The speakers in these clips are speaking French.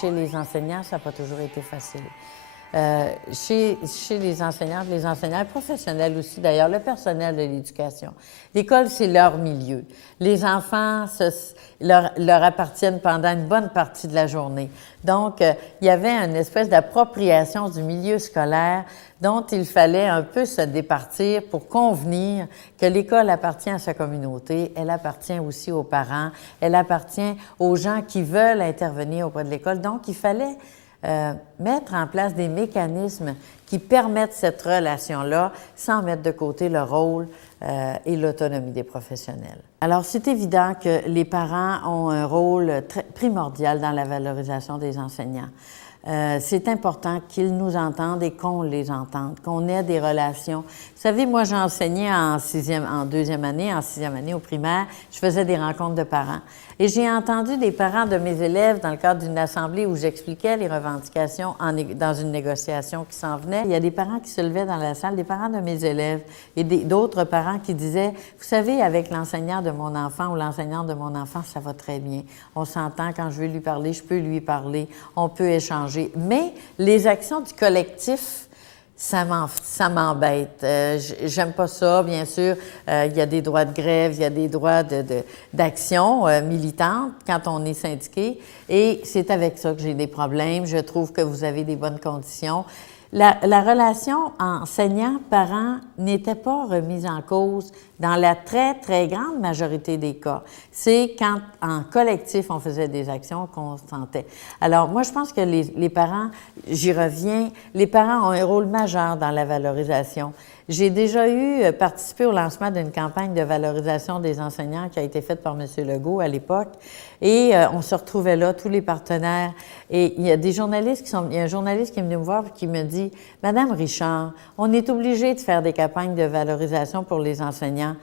chez les enseignants, ça n'a pas toujours été facile. Chez les enseignantes, les enseignants professionnels aussi, d'ailleurs, le personnel de l'éducation. L'école, c'est leur milieu. Les enfants leur appartiennent pendant une bonne partie de la journée. Donc, il y avait une espèce d'appropriation du milieu scolaire dont il fallait un peu se départir pour convenir que l'école appartient à sa communauté, elle appartient aussi aux parents, elle appartient aux gens qui veulent intervenir auprès de l'école. Donc, il fallait mettre en place des mécanismes qui permettent cette relation-là sans mettre de côté le rôle et l'autonomie des professionnels. Alors, c'est évident que les parents ont un rôle primordial dans la valorisation des enseignants. C'est important qu'ils nous entendent et qu'on les entende, qu'on ait des relations. Vous savez, moi, j'enseignais en deuxième année, en sixième année au primaire, je faisais des rencontres de parents. Et j'ai entendu des parents de mes élèves dans le cadre d'une assemblée où j'expliquais les revendications dans une négociation qui s'en venait. Il y a des parents qui se levaient dans la salle, des parents de mes élèves et d'autres parents qui disaient, vous savez, avec l'enseignant de mon enfant ou l'enseignante de mon enfant, ça va très bien. On s'entend, quand je veux lui parler, je peux lui parler, on peut échanger. Mais les actions du collectif, ça m'embête. J'aime pas ça, bien sûr. Il y a des droits de grève, il y a des droits d'action militante quand on est syndiqué. Et c'est avec ça que j'ai des problèmes. Je trouve que vous avez des bonnes conditions. La relation enseignant-parent n'était pas remise en cause dans la très, très grande majorité des cas. C'est quand, en collectif, on faisait des actions qu'on sentait. Alors, moi, je pense que les parents, j'y reviens, les parents ont un rôle majeur dans la valorisation. J'ai déjà participé au lancement d'une campagne de valorisation des enseignants qui a été faite par M. Legault à l'époque. Et on se retrouvait là, tous les partenaires. Et il y a des journalistes il y a un journaliste qui est venu me voir et qui me dit « Madame Richard, on est obligé de faire des campagnes de valorisation pour les enseignants.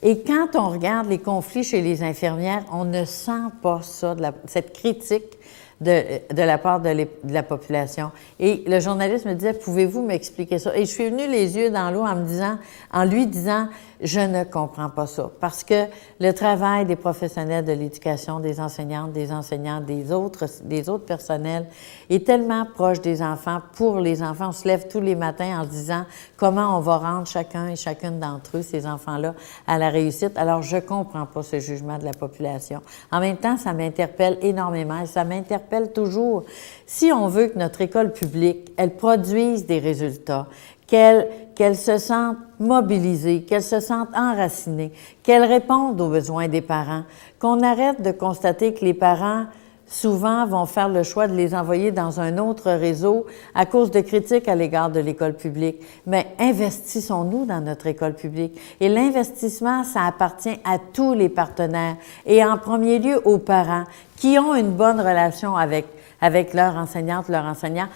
Et quand on regarde les conflits chez les infirmières, on ne sent pas ça, cette critique de la part de la population. » Et le journaliste me disait, pouvez-vous m'expliquer ça? Et je suis venue les yeux dans l'eau en lui disant, je ne comprends pas ça. Parce que le travail des professionnels de l'éducation, des enseignantes, des enseignants, des autres personnels est tellement proche des enfants, pour les enfants. On se lève tous les matins en se disant comment on va rendre chacun et chacune d'entre eux, ces enfants-là, à la réussite. Alors, je ne comprends pas ce jugement de la population. En même temps, ça m'interpelle énormément et ça m'interpelle toujours. Si on veut que notre école publique, elle produise des résultats, qu'elle se sente mobilisée, qu'elle se sente enracinée, qu'elle réponde aux besoins des parents, qu'on arrête de constater que les parents, souvent, vont faire le choix de les envoyer dans un autre réseau à cause de critiques à l'égard de l'école publique. Mais investissons-nous dans notre école publique. Et l'investissement, ça appartient à tous les partenaires et en premier lieu aux parents qui ont une bonne relation avec leur enseignante, leur enseignant.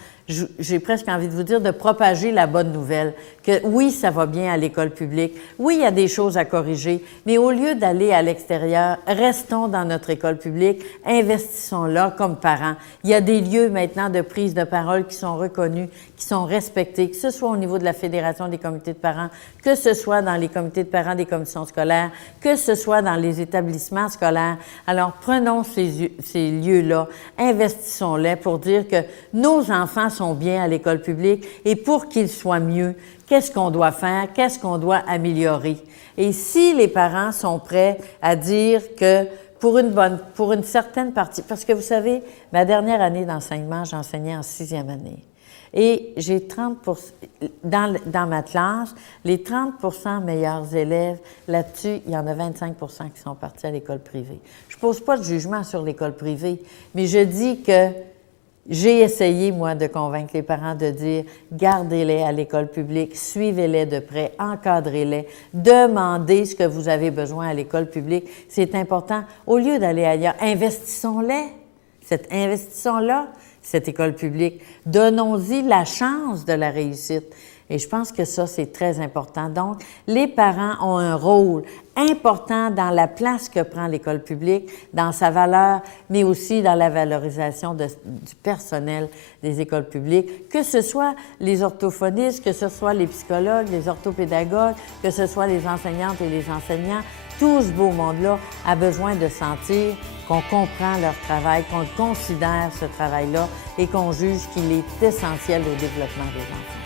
J'ai presque envie de vous dire de propager la bonne nouvelle, que oui, ça va bien à l'école publique, oui, il y a des choses à corriger, mais au lieu d'aller à l'extérieur, restons dans notre école publique, investissons-là comme parents. Il y a des lieux maintenant de prise de parole qui sont reconnus, qui sont respectés, que ce soit au niveau de la Fédération des comités de parents, que ce soit dans les comités de parents des commissions scolaires, que ce soit dans les établissements scolaires. Alors, prenons ces lieux-là, investissons-les pour dire que nos enfants sont bien à l'école publique et pour qu'ils soient mieux, qu'est-ce qu'on doit faire, qu'est-ce qu'on doit améliorer. Et si les parents sont prêts à dire que pour une certaine partie, parce que vous savez, ma dernière année d'enseignement, j'enseignais en sixième année. Et j'ai 30%, dans ma classe, les 30% meilleurs élèves, là-dessus, il y en a 25% qui sont partis à l'école privée. Je ne pose pas de jugement sur l'école privée, mais je dis que j'ai essayé, moi, de convaincre les parents de dire « gardez-les à l'école publique, suivez-les de près, encadrez-les, demandez ce que vous avez besoin à l'école publique. C'est important. Au lieu d'aller ailleurs, investissons-les, investissons-là, cette école publique. Donnons-y la chance de la réussite. » Et je pense que ça, c'est très important. Donc, les parents ont un rôle important dans la place que prend l'école publique, dans sa valeur, mais aussi dans la valorisation du personnel des écoles publiques, que ce soit les orthophonistes, que ce soit les psychologues, les orthopédagogues, que ce soit les enseignantes et les enseignants. Tout ce beau monde-là a besoin de sentir qu'on comprend leur travail, qu'on considère ce travail-là et qu'on juge qu'il est essentiel au développement des enfants.